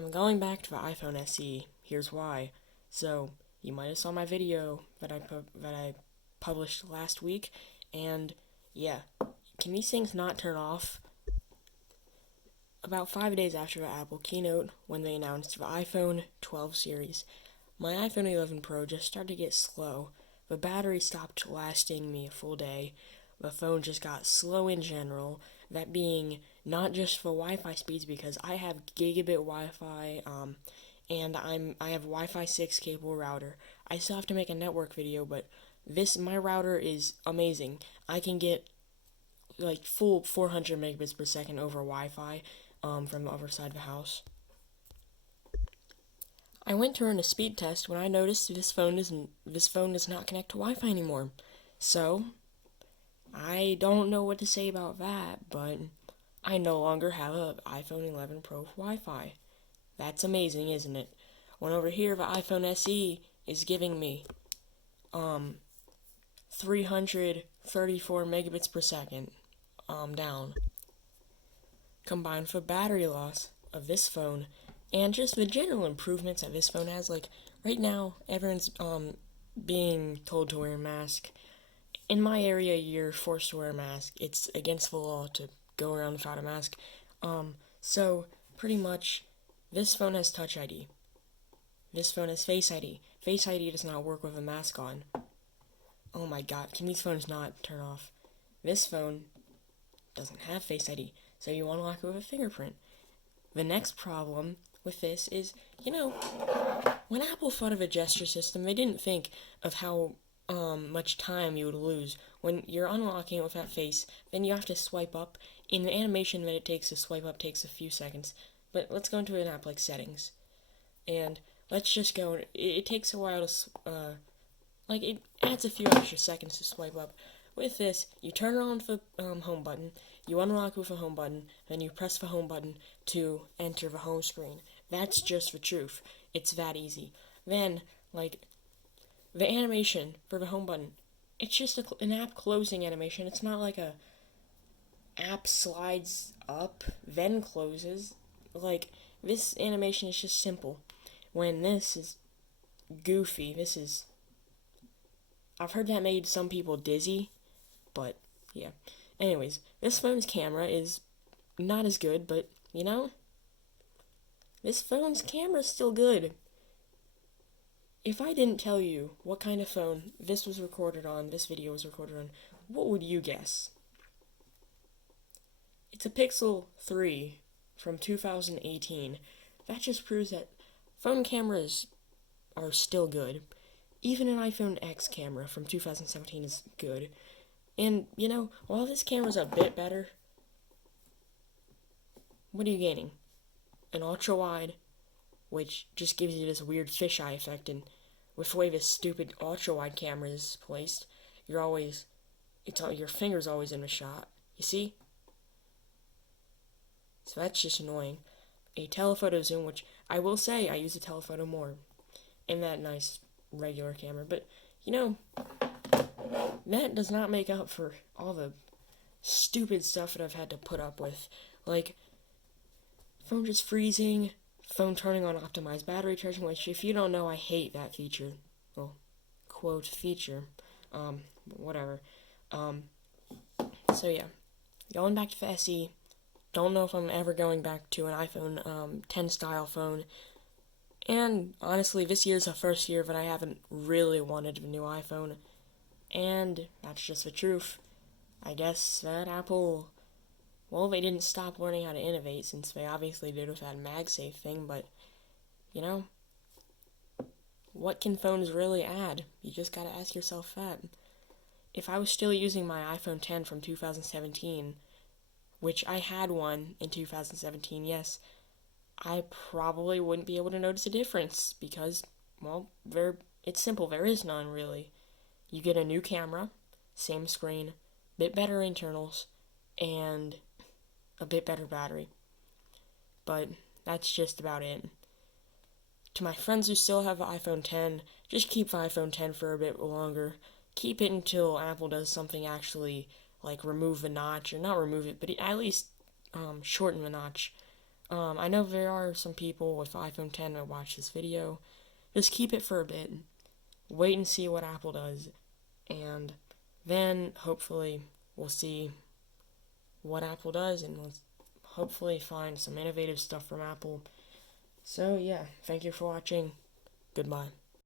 I'm going back to the iPhone SE. Here's why. So, you might have saw my video that I published last week, and yeah, can these things not turn off? About 5 days after the Apple keynote, when they announced the iPhone 12 series, my iPhone 11 Pro just started to get slow. The battery stopped lasting me a full day. The phone just got slow in general, that being not just for Wi-Fi speeds because I have gigabit Wi-Fi, and I have Wi-Fi 6 cable router. I still have to make a network video, but this my router is amazing. I can get like full 400 megabits per second over Wi-Fi from the other side of the house. I went to run a speed test when I noticed this phone does not connect to Wi-Fi anymore. So I don't know what to say about that, but I no longer have an iPhone 11 Pro Wi-Fi. That's amazing, isn't it? When over here the iPhone SE is giving me 334 megabits per second down. Combined with the battery loss of this phone and just the general improvements that this phone has, like right now everyone's being told to wear a mask. In my area, you're forced to wear a mask. It's against the law to go around without a mask. So pretty much, this phone has Touch ID. This phone has Face ID. Face ID does not work with a mask on. Oh my god, can these phones not turn off? This phone doesn't have Face ID, so you unlock it with a fingerprint. The next problem with this is, when Apple thought of a gesture system, they didn't think of how much time you would lose. When you're unlocking it with that face, then you have to swipe up. In the animation that it takes to swipe up takes a few seconds. But let's go into an app like Settings. And let's just go, it takes a while to, it adds a few extra seconds to swipe up. With this, you turn on the home button, you unlock with the home button, then you press the home button to enter the home screen. That's just the truth. It's that easy. Then, the animation for the home button, it's just an app closing animation. It's not like a app slides up, then closes. This animation is just simple. When this is goofy, I've heard that made some people dizzy, but yeah. Anyways, this phone's camera is not as good, but, this phone's camera's still good. If I didn't tell you what kind of phone this video was recorded on, what would you guess? It's a Pixel 3 from 2018. That just proves that phone cameras are still good. Even an iPhone X camera from 2017 is good. And, while this camera's a bit better, what are you gaining? An ultra wide, which just gives you this weird fisheye effect, and with the way this stupid ultra wide camera is placed, your finger's always in the shot. You see? So that's just annoying. A telephoto zoom, which I will say I use a telephoto more in that nice regular camera, but that does not make up for all the stupid stuff that I've had to put up with, like phone just freezing, phone turning on optimized battery charging, which if you don't know, I hate that feature. Well, quote feature, whatever. So yeah, going back to the SE. Don't know if I'm ever going back to an iPhone 10 style phone. And honestly, this year's the first year that I haven't really wanted a new iPhone. And that's just the truth. I guess that Apple, well, they didn't stop learning how to innovate, since they obviously did with that MagSafe thing, but, what can phones really add? You just gotta ask yourself that. If I was still using my iPhone 10 from 2017, which I had one in 2017, yes, I probably wouldn't be able to notice a difference because, well, it's simple. There is none, really. You get a new camera, same screen, bit better internals, and a bit better battery. But that's just about it. To my friends who still have the iPhone 10, just keep the iPhone 10 for a bit longer. Keep it until Apple does something actually, like remove the notch, or not remove it, but at least shorten the notch I know there are some people with iPhone 10 that watch this video. Just keep it for a bit. Wait and see what Apple does. And then hopefully we'll see what Apple does, and we'll hopefully find some innovative stuff from Apple. So yeah, thank you for watching. Goodbye.